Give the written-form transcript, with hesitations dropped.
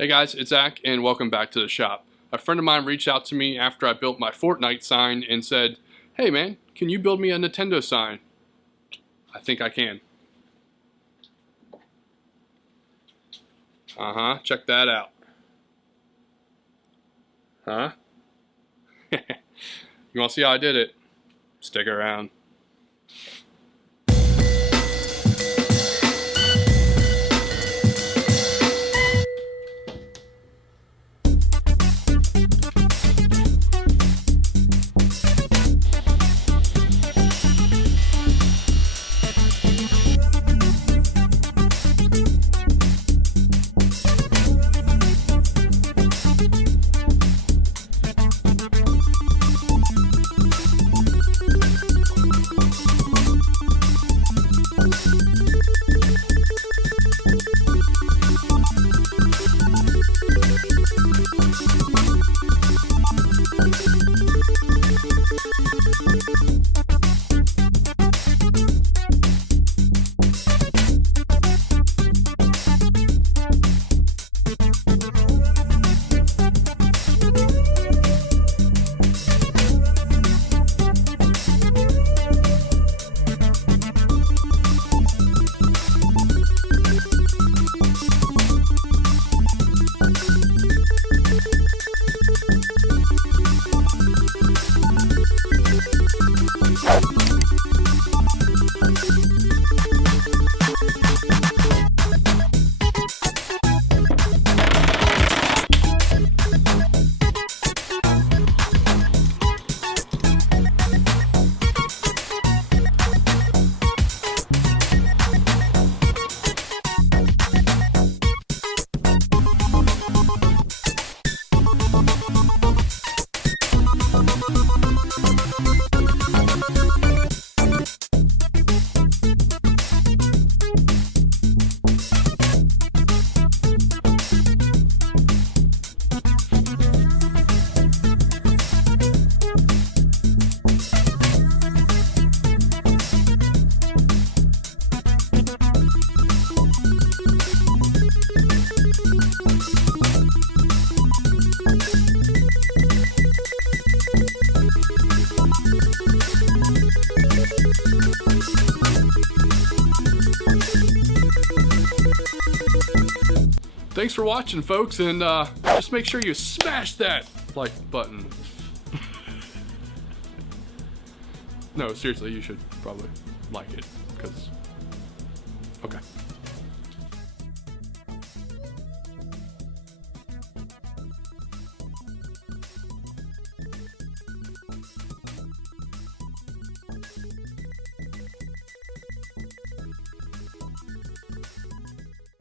Hey guys, it's Zach and welcome back to the shop. A friend of mine reached out to me after I built my Fortnite sign and said, "Hey man, can you build me a Nintendo sign?" I think I can. Check that out. Huh? You want to see how I did it? Stick around. Thanks for watching, folks, and just make sure you smash that like button. No, seriously, you should probably like it, because, okay.